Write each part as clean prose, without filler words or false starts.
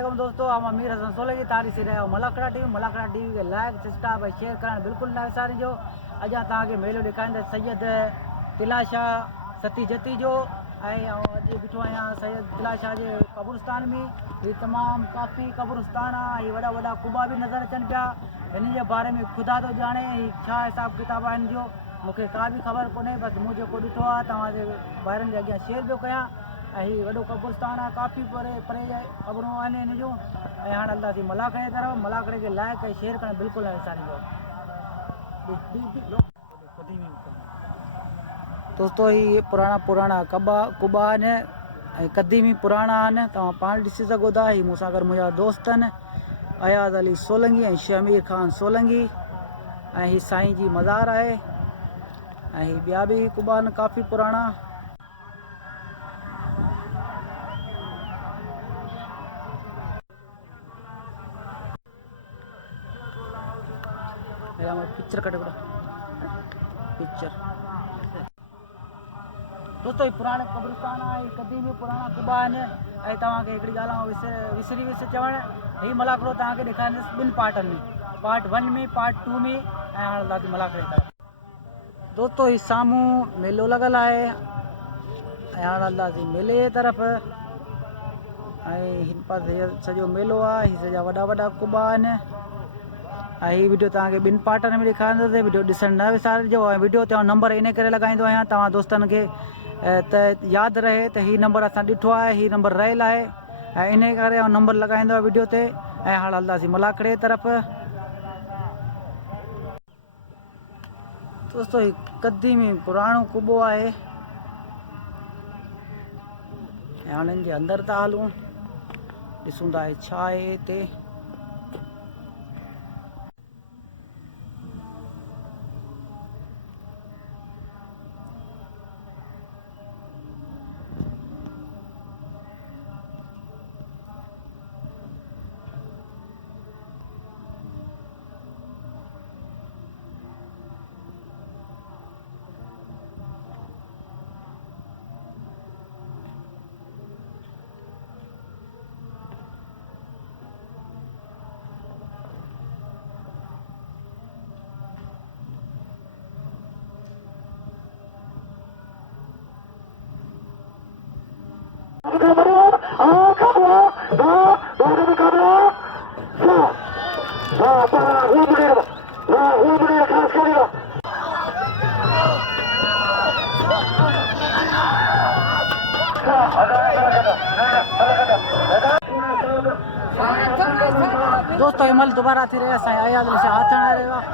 वालेकुम दोस्तों, हम अमीर हसन सोलंकी तारीख़ से रहिया मलाकड़ा टीवी के लाइक सब्सक्राइब ऐं शेयर करणु बिल्कुलु न विसारिजो। अॼु तव्हांखे मेलो ॾेखारींदा सैयद तिलाशाह सती जती जो ऐं अॼु बीठो आहियां सैयद तिलाशाह जे क़ब्रिस्तान में। हीउ तमामु काफ़ी क़ब्रिस्तान आहे, हीउ वॾा वॾा कुबा बि नज़र अचनि पिया। हिन जे बारे में ख़ुदा थो ॼाणे हीउ छा हिसाबु किताबु आहे हिन जो, मूंखे का बि ख़बर कोन्हे। बसि मूं जेको ॾिठो आहे तव्हांजे ॿाहिरनि जे अॻियां शेयर पियो कयां। ऐं हीउ वॾो क़ब्रिस्तान आहे, काफ़ी परे क़बरूं आहिनि हिन जूं। ऐं हाणे हलंदासीं मलाकड़े तरफ़। मलाकड़े खे लाइक ऐं शेयर करणु बिल्कुलु न विसारिजो। दोस्तों हीउ पुराणा कुबा आहिनि ऐं क़दीमी पुराणा आहिनि, तव्हां पाण ॾिसी सघो था। हीउ मूंसां गॾु मुंहिंजा दोस्त आहिनि अयाज़ अली सोलंकी ऐं शमीर ख़ान सोलंकी। ऐं हीउ साईं जी मज़ार आहे ऐं हीउ ॿिया बि कुबा आहिनि काफ़ी पुराणा। पिक्चर कटे पिक्चर दोस्तों हीउ पुराणे क़ब्रिस्तान आहे, हीउ क़दीमी पुराणा कुबा आहिनि। ऐं तव्हांखे हिकिड़ी ॻाल्हि विसरी चवणु, हीउ मलाकड़ो तव्हांखे ॾेखारींदुसि ॿिनि पार्टनि में, पार्ट 1 में पार्ट 2 में। ऐं हाणे हलंदासीं मलाकड़े तरफ़। दोस्तों हीउ साम्हूं मेलो लॻल आहे ऐं हाणे हलंदासीं मेले जे तरफ़। ऐं हिन पासे सॼो मेलो आहे, हीउ सॼा वॾा वॾा कुबा आहिनि। ऐं हीउ वीडियो तव्हांखे ॿिनि पार्टनि में ॾेखारींदुसि, वीडियो ॾिसणु न विसारिजो। ऐं वीडियो ते नंबर इन करे लॻाईंदो आहियां तव्हां दोस्तनि खे त यादि रहे त हीउ नंबर असां ॾिठो आहे, हीउ नंबर रहियल आहे ऐं इन करे नंबर लॻाईंदो आहे वीडियो ते। ऐं हाणे हलंदासीं मलाकड़े तरफ़। दोस्तों हीउ क़दीमी पुराणो कुबो आहे ऐं हाणे हिन जे अंदरि था हलूं, ॾिसूं था छा आहे हिते। दोस्तों हिमल दोबारा थी रहे साईं अयाज़ अली सां हाथ हणाए रहियो आहे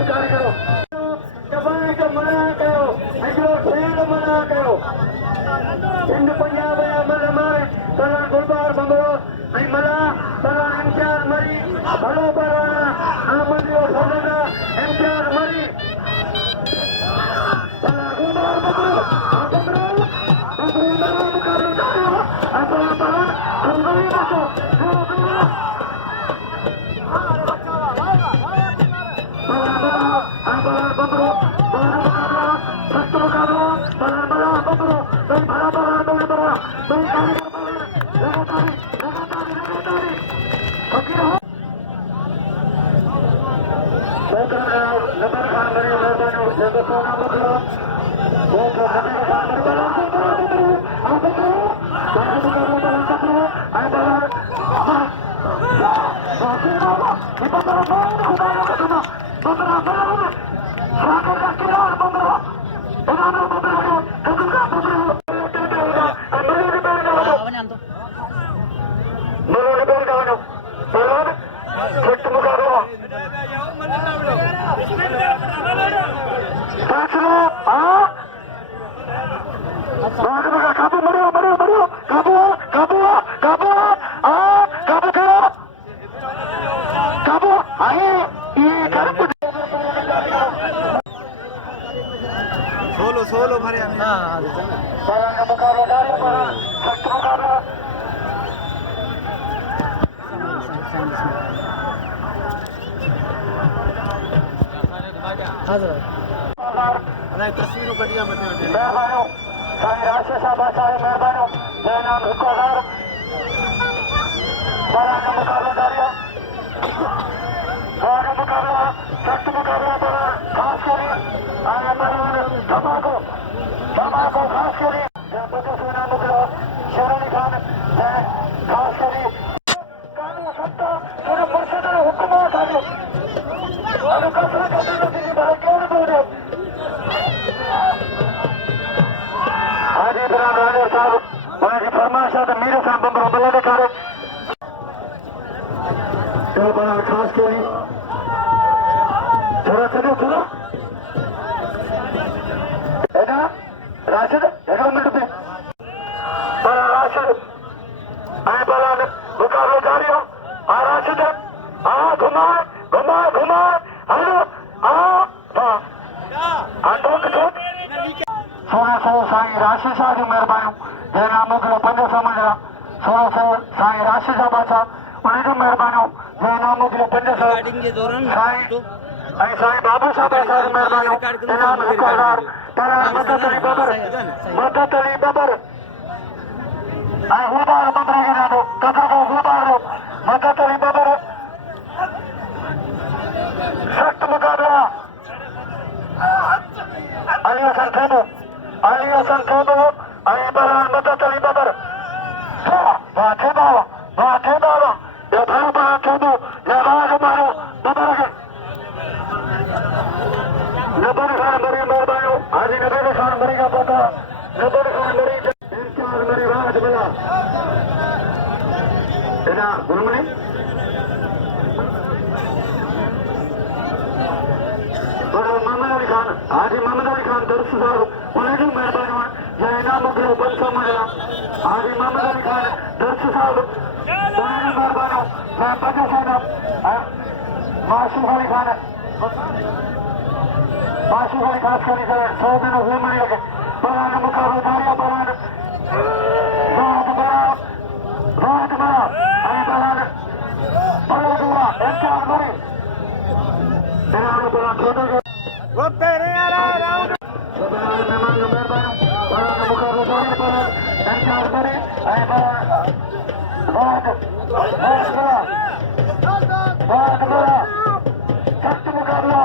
सहकार करो दबाए के मना करो हिकिड़ो खेल मना कयो हिंद पंजाब जा मन मारे तला गुलबार बंगलो ऐं मला तला इम्तियाज़ मरी भलो परवाना आमद जो सौदा इम्तियाज़ मरी तला गुलबार बंगलो बंगलो मुकाबलो जारी असां तला अंगली बसो सोलो भरे तस्वीरों कटिया मेहरबानो साईं राशि साहब सारे मेहरबानो जय नाम हिकोदार बड़ा मुकाबला जारी बड़ा मुकाबला सख्त मुकाबला बड़ा खास करी आया धमाको खास करी बदू सेना मुकरा शेरानी खान खास करी कानून सत्ता पूरे मुर्शिद हुक्म था कसरा करने भाई क्यों बोल हाजी इब्राहिम राजा साहब उनकी फरमाइश है मीर साहब बंबरो बल्ला दिखारे तो बड़ा खास कोई थोड़ा चलो थोड़ा है ना राशिद एक मिनट पे बड़ा राशिद आए बड़ा मुकाबला जारी हो आ राशिद आ घुमाए घुमाए घुमाए हेलो आ टोक सोना सौ साईं राशि शाह जी महिरबानियूं जंहिं नाम मोकिलियो 500 मंझरा 1600 साईं राशि शाह बादशाह उन जी महिरबानियूं जंहिं नाम मोकिलियो 500 साईं ऐं साईं बाबू साहब असांजी महिरबानियूं इनाम 1000 पर मदद अली बबर ऐं हुबार बबरी खे ॾाढो कदर को हुबार मदद अली बबर सख़्त मुक़ाबला अली हसन थेबो ऐं बरान मदद अली बबर वाह थेबो ॿियो भाउ पाण थेबो आवाज़ मारो बबर खे नबर खान मरी महिरबानियूं हाजी नबर खान मरी खां पहुता नबर खान मरी इम्तियाज़ मरी राज मिला एॾा गुलमणी मोहम्मद अली खान हाजी मोहम्मद अली खान दर्श साहब उनजी महिरबानी जंहिं इनाम मोकिलियो 500 मंझरा हाजी मोहम्मद अली खान दर्श साहब उनजी महिरबानी जंहिं 500 मासूम अली खान खास करी 100 दिन घुमण लॻे बरान मुक़ाबलो जारी बरान रात बड़ा ऐं बरान भलो दूरा इम्तियाज़ मरी बड़ा खेॾो वो पहले आ रहा राउंड मेहमान महिरबानियूं बरान मुक़ाबलो जारी बरान इम्तियाज़ मरी ऐं बड़ा सख़्त मुक़ाबला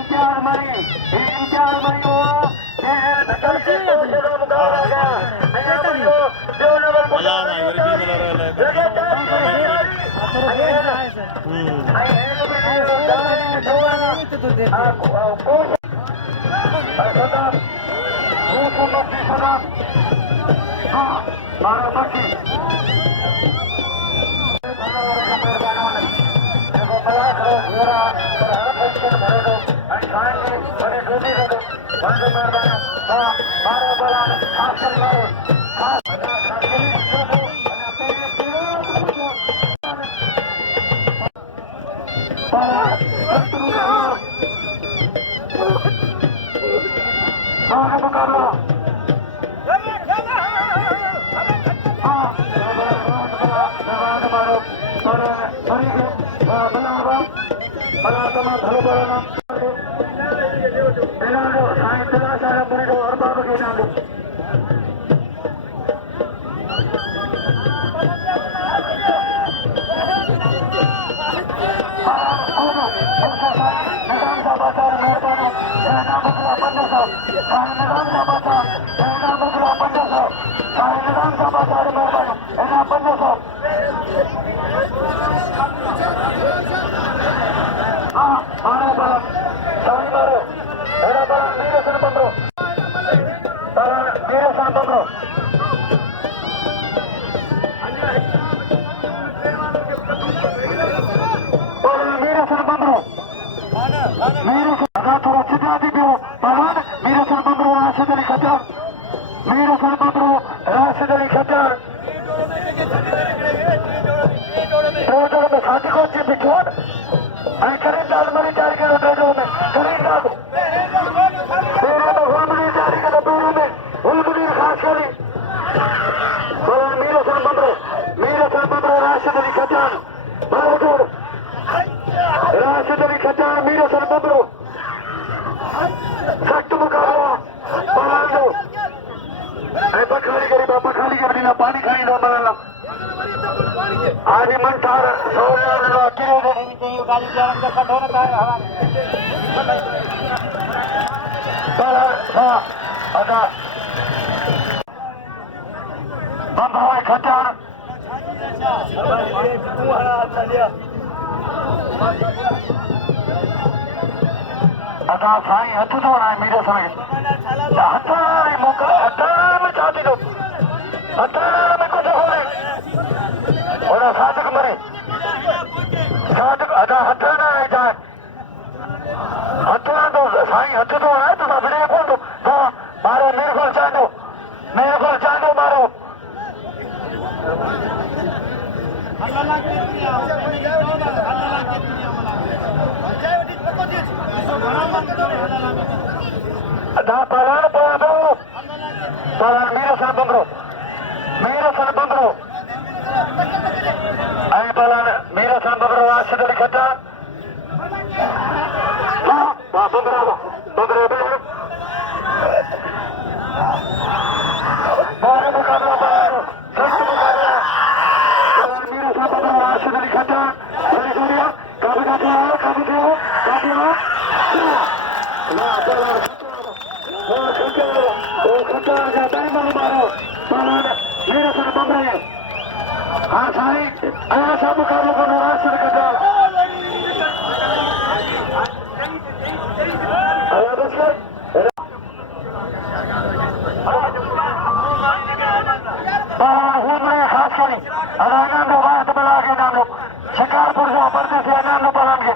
इम्तियाज़ मरी हुआ मारो बच्ची मारो बला हासिल मारो मुकाबला मारो बला तमाम धलो बड़ा साईं तिलाशाह मुरीदो और बाबू के नाम निजाम साहब आचार्य मेहरबानी नाम मुखला 1500 साईं निजाम साहब आचार्य नाम मुखला 1500 साईं निजाम साहब आचार्य मेहरबानी नाम 1500 मारो बला साईं मारो मेरा बला मेरे सन बंदो मेरे सन बंदो मेरे सन बंदो मेरे अगर थोड़ा चिता दी पियो पवन मेरे सन बंदो राशिद अली खट्टर मेरे सन बंदो राशिद अली खट्टर दो जोड़ में साथी को ची बिछोड़ आई करीमदार मरी जारी के दो जोड़ में करीमदार मेरे तो हुलमनी जारी के दो में हुलमनी खास करी पवन मेरे सन बंदो राशिद अली खट्टर बारो जोड़ राशिद अली खट्टर मेरे सन बंदो सख्त मुकाबला पवन बापा खाली करी ना पानी खाई दो बनाना आदि मंथार सोना किरो गाड़ी जान का कठोर का हवा अदा बंबाई खट्टर अदा साईं हथ धोना है मेरे समय हथारे मौका हथारे में चाहती दो हथारे में कुछ हो रहे और साधक मरे साधक अदा हथाना है जाए हथाना तो साईं हथ धोना है तो अपने को तो मारो मेरे को चाहतो मारो अदा पलान मेरे सन बंदरो आई पलान मेरे सन बंदरो राशिद अली खट्टर बंदरो मारो मुकाबला सख्त मुकाबला मेरे सन बंदरो राशिद अली खट्टर बड़ी दूरिया काबू मेरे सन बंदरे हाँ साईं आया सब मुकाबलों को राशिद खट्टर खास करी नाम लो बात बना के नाम लो शिकारपुर जो पर्दे से नाम लो पलान के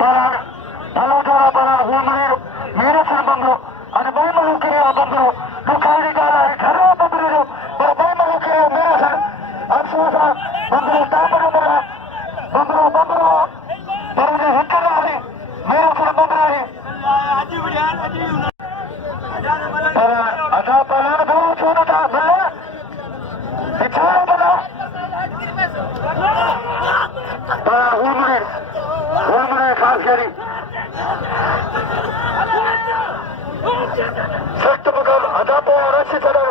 पलान भलो जोड़ा पलान हुमरे मेरे सन बंदरो अने बहु मलू के बंदरो दुखाई गाला घरो बंदरो पर बहु मलू के मेरे सन अफसोस बंदरो तापरो बड़ा बंदरो पर ने हिक्कर वाली मेरे सन बंदरो अदा पलान दो छोटा था बल्ला पिछाड़ा बना हुमरे खास करी सख्त मुकाबला अदा पो रस्सी चढ़ो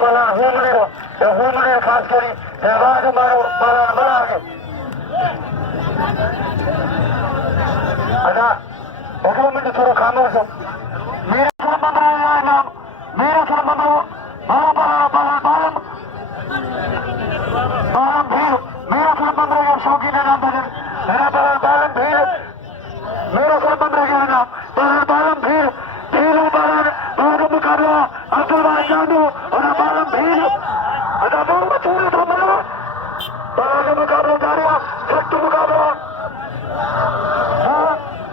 पलान हुमरे खास करी आवाज मारो पलान बना के अदा 2 मिनट थोड़ा खामोश हो मेरे सन बंदरो नाम मेरे सन बंदरो बालम भीड़ मेरा सन बंदरो या शौकीन नाम भजन मेरा बालम भीड़ मेरा सन बंदरो का नाम बालम भीड़ अब्दुल जादू और बालम भील अदा बहुत मशहूर था मनो बालम मुकाबला जारी है सख्त मुकाबला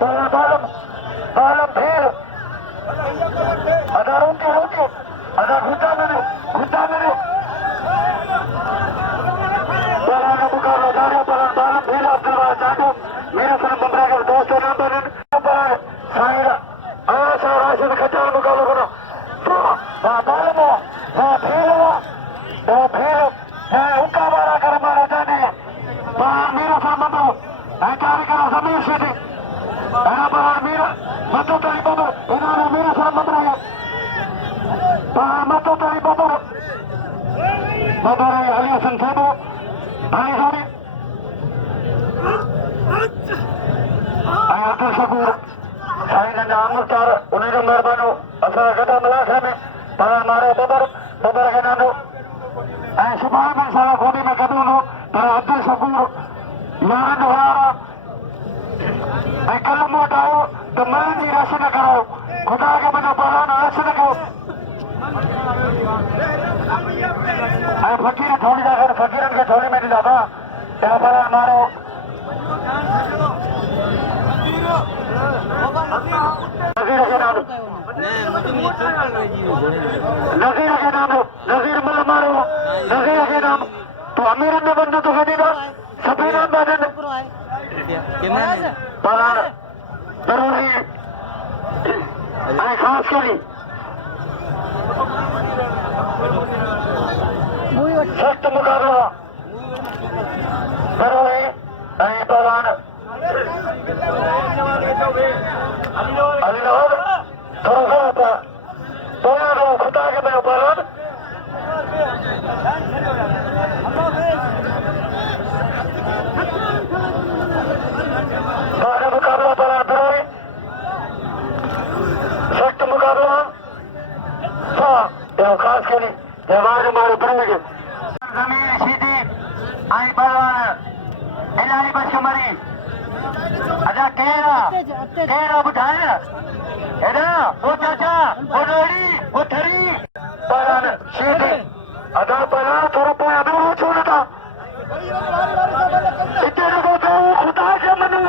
बालम बालम भील अदा रोके अदा घुटा मेरे बालम मुकाबला जारी है बालम भील अब्दुल जादू मेरे साथ बंदरा के दोस्तों नंबर साइड आशा राशिद खचार मुकाबला करो बालम भील उका बारा कर मारा जाने मेरा सामने कार्यक्रम समीर शेट्टी मेरा मतो तरी बबर इन्होंने मेरे सामने मतो तरी बबर अली हसन साहब भाई जोड़ी अब्दुल शकूर साईं नंढा अमृतसर उन्हीं जो मेहरबानी असां गदा मलाखा में पर मारो बबर के नालो ऐं सुभाणे में सारा गोदी में गॾु हूंदो पर अब्दुल शकूर यारनि जो हार ऐं कल्ह मूं वटि आयो त मरण जी रश न करायो ख़ुदा खे मुंहिंजो पहलवान रश न कयो ऐं फ़क़ीर थोड़ी था गॾु फ़क़ीरनि खे थोड़ी में ॾींदा था या पर मारो नज़ीर खे नालो नज़ीर मल मारो नज़ीर खे नाम तूं अमीरनि में वञ तोखे ॾींदा सभिनी नाम था ॾियनि पर ज़रूरी ऐं ख़ासि करे सख़्त मुक़ाबिला ज़रूरी ऐं पहलवान अली नवाज़ थोरो घणो पोयां थो ख़ुदा खे पंहिंजो पहलवान मुकाबला पहलवान ज़रूरी सख़्त मुकाबला ख़ासि करे मारो ज़मीन सीधी ऐं पहलवान इलाही बशुमरी अदा केरु ॿुधाए हेॾा ओ चाचा ओ डोड़ी ओ थरी पहलवान सीधी अदा पहलवान थोरो पोयां ॿियो छो नथा हिते रुगो ख़ुदा खे मञो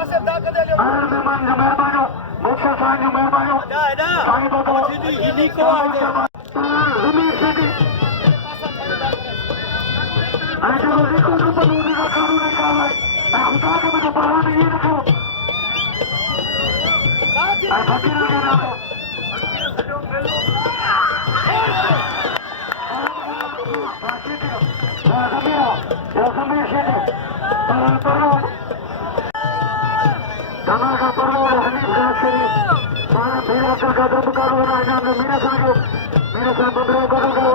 मेहमान जो मेहरबानी मुख्य साईं जो मेहरबानी साईं बाबा ज़मीन सीधी ऐं जेको लिखो जो बनूनी का कानून निकाले ऐं ख़ुदा खे मुंहिंजो पहलवान इहे न कयो ऐं फ़क़ीर खे नालो ज़मीन सीधी धमाका परवान हनीफ खास करी माना मेरा अब्दुल कादर मुकाबला होना इनाम में मेरे साथ बंदरों का रुको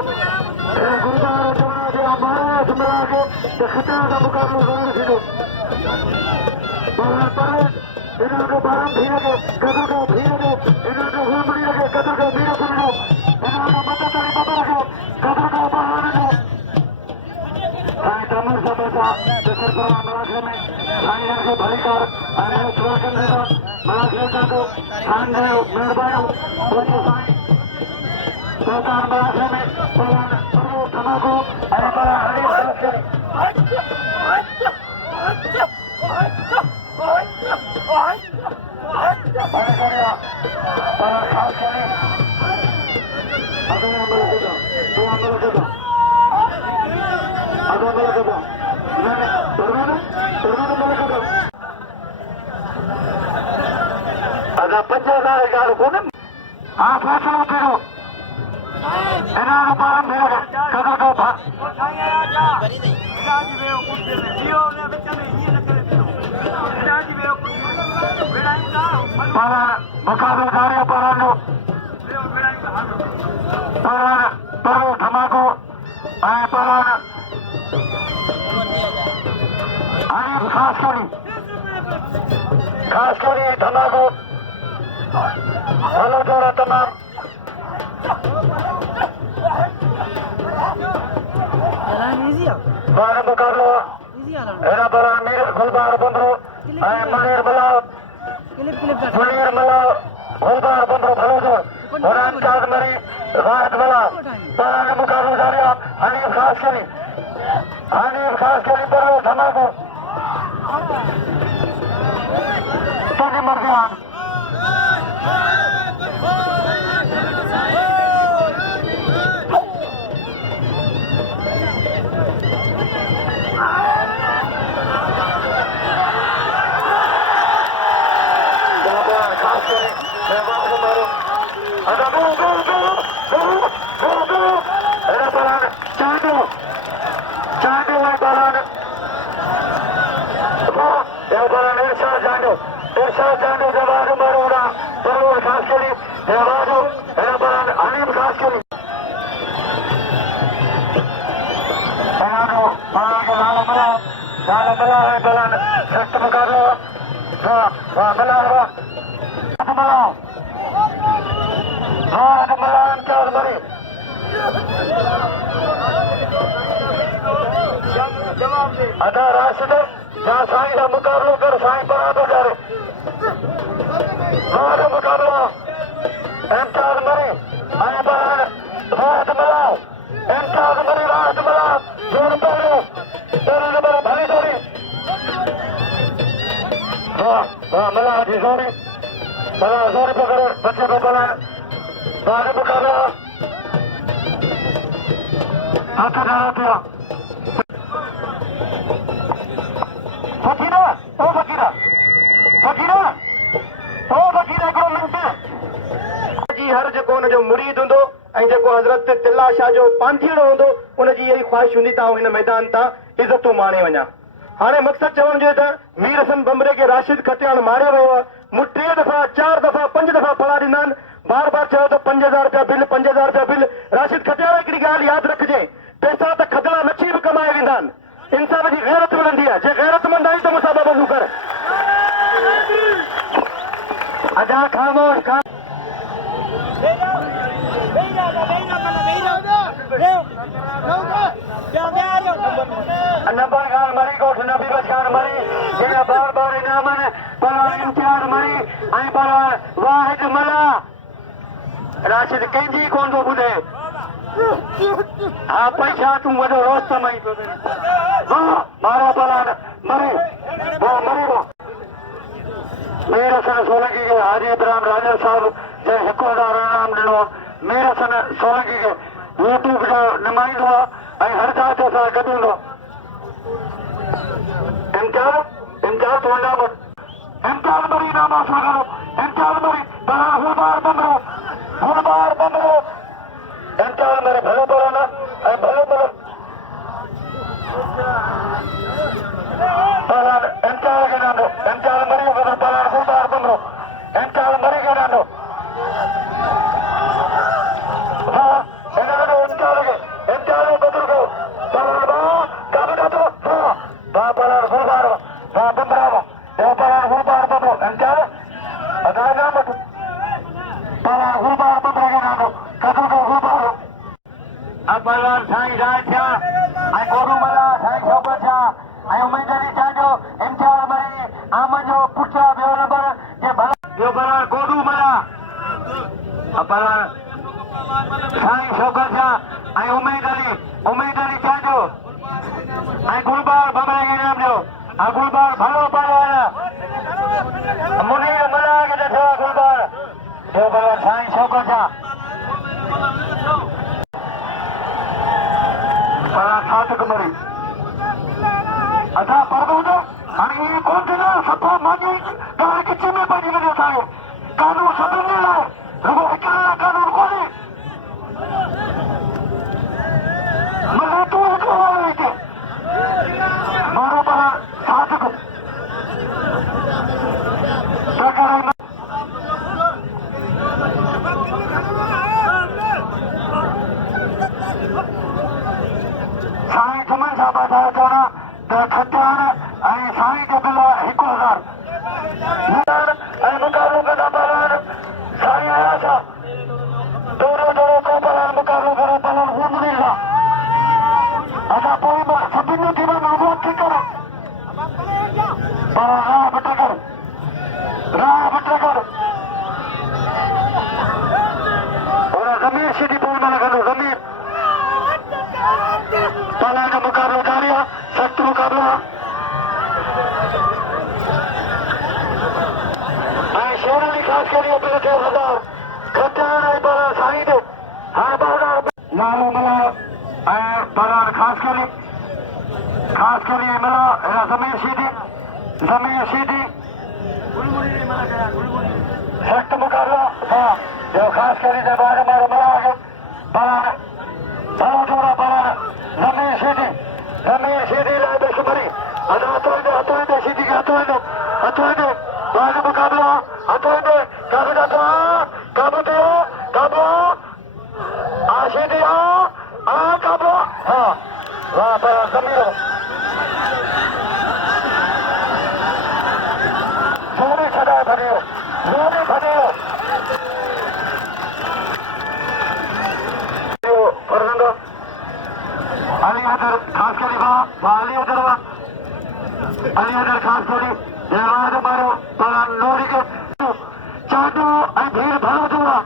गुरुद्वारा जमाना से हमारा मिला के खतरा का मुकाबला जरूर थी इन्होंने बारम भीड़ के गदर को भीड़ के इन्होंने घूमड़ी के गदर को भीड़ सुनो इन्होंने मदद तरी बदल के गदर को बहाने को साईं तमर सभा जैसे मलाखे में साईं के भलीकार अने स्वागत है मलाखे का को खान है मेहरबानी बोलो साईं सरकार मलाखे में पहलवान पर्वो धमाको अरे बड़ा हरी खास करे अदा 50,000 ॻाल्हि कोन्हे हा फ़ैसिलो कयो इन्होंने बारम भेड़ कदर को मुकाबला जारी परानो पर्वो धमाको ऐं परान खास करी धमाको हलो जोड़ा तमाम बार मुकाबलो एरा बरान मीर गुलबार बंदरो आई मनीर मला गुलबार बंदरो भलो जो बरान चांद मरी रात मला बरान मुकाबलो जारिया हनीफ खास केली बरो धमाको तुझी मर्जी आन अदा राशिद जहाँ साईं का मुकाबलो कर साईं पर आते जा रहे मुकाबला इम्तियाज मरी आई बरान राहत मिलाओ इम्तियाज मरी राहत मिलाओ जोर पकड़ो तेरे नंबर भली जोड़ी वाह मिला जी जोड़ी मिला जोड़ी पकड़ो बच्चे को बना बाहर मुकाबला हाथ डाला दिया जी हर जेको हुनजो मुरीद हूंदो ऐं जेको हज़रत तिल्ला शाह जो पांथीड़ो हूंदो उनजी इहा ई ख़्वाहिश हूंदी त हिन मैदान तां इज़तूं माणे वञा। हाणे मक़सदु चवण जो त मीर हसन बम्बरे खे राशिद खटियाण मारियो वियो आहे। मूं 3 दफ़ा 4 दफ़ा 5 दफ़ा पढ़ा ॾिना आहिनि। बार बार चयो त 5000 रुपया बिल 5000 रुपया बिल। राशिद खटियाण हिकिड़ी ॻाल्हि यादि रखिजे, पैसा त खदड़ा लच्छी बि कमाए वेंदा आहिनि। इंसान जी गैरत मिलंदी आहे। जे गैरतमंद आई त मूंसां बबलू कर अजा खामोश नंबर खान मरी कोठ नबी बचान मरी जिन्हें बार बार इनामन पलवान इम्तियाज मरी आई पलवान वाहिद मला राशिद कंहिंजी कोन थो ॿुधे। हा पैसा तूं वॾो रोस्तम आई मारो पलवान मरी वो मरी वो मीर हसन सोलंकी के हाजी इब्राहिम राजा साहब जे 1000 इनाम ॾिनो। मीर हसन सोलंकी के यूट्यूब जो नुमाइंदो आहे ऐं हर जाइ ते असां गॾु हूंदो। इम्तियाज तो इनाम इम्तियाज मरी इनाम हासिल करो। इम्तियाज मरी बड़ा हुलबार बंदरो इम्तियाज मरी भलो बोलो ऐं भलो बोलो पहलान इम्तियाज के नाम दो। इम्तियाज मरी बदल पहलान हुलबार बंदरो इम्तियाज मरी के नाम दो। हाँ इम्तियाज बदल गयो पहलान बा तो हाँ पहलान हुलबार हाँ बंदरा पहलान हुलबार बंदरो इम्तियाज अदा नाम पहलान हुलबार बंदरो के नाम दो कदू को हुलबार अब पहलान साईं जाए थिया ऐं गोरू मला साईं शौकत थिया ऐं उमेद अली चांजो इम्तियाज मरी आमन जो पुट ॿियो नंबर जे ॿियो पहलान गोरू मला अब पहलान साईं शौकत थिया ऐं उमेद अली चांजो ऐं गुलबार बमरे खे इनाम ॾियो। ऐं गुलबार भलो पहलवान मुनीर मला खे ॾिठो गुलबार ॿियो पहलान साईं शौकत थिया साधक मरी असां परबंद हाणे इहे कोन थींदो सफ़ा मानी ॻाल्हि किची में पइजी वञे। असांखे कानून सभिनी लाइ रुॻो हिकिड़े लाइ कानून कोन्हे। मले तूं हिकिड़ो वारो हिते मारो भला साधक साईं जुमन साहब ॿुधायो चवणा त खटियाण ऐं साईं जो बिल 1000 ऐं मुकाबलो कंदा पहलवान साईं आया छा दोरो को पहलवान मुकाबलो करे पहलवान हू मुनीर सां ada poin sebelum tiba membuat kicker Rah Betekar orang Zamir Sidi poin mana kan Zamir Pala ada mukabla dari ya satu mukabla शेरा ने खास के लिए अपने 1000 खट्टाना बाला साइड हां बाला लालो मला बाला खास के लिए मला जमीर सीधी सख्त मुकाबला हां जो खास के लिए बाहर हमारा मला आगे बाला जोड़ा बाला जमीर सीधी लाए बेशुमारी अदातो दे सीधी अतो दे बाहर मुकाबला अतोइने काबू आशी दिया काबू हाँ वहाँ पर जमीरो जोड़ी छड़ा भरियो फर्नांडो अली अदर खास करी अली अदर खास करी देवाद मारो पर नोरी के चाटो भीड़ भाग जोड़ा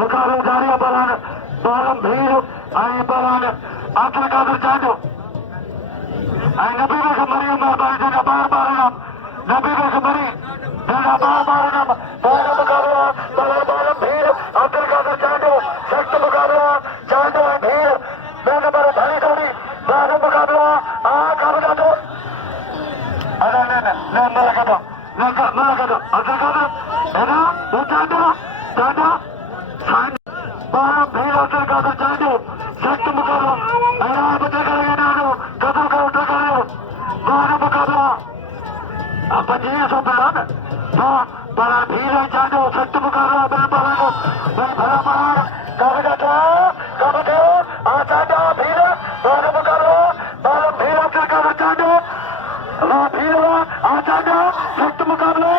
मुकाबलो जारी बालन भीड़ बालन आखिर कादर चाटो नबी बेगमरी मेहरबानी देना बार नबी बेगमरी देना बार मुकाबला बालन भीड़ आखिर कादर चाटो सख्त मुकाबला चाटो भीड़ मैं नंबर भारी थोड़ी बार मुकाबला काबला तो अरे नहीं मलका दो आखिर कादर है ना वो चाटो बारह भीड़ आखिर कादर चाटो सख्त मुकाबला अरे बच्चे करेंगे ना कदम का उठा करो बारह मुकाबला 2500 बालन बड़ा भीड़ है चाटो सख्त मुकाबला मैं बालन को मैं भरा मार कब दो चाटो भीड़ बारह मुकाबला बारह भीड़ आखिर कादर चाटो भीड़ चाटो सख्त मुकाबला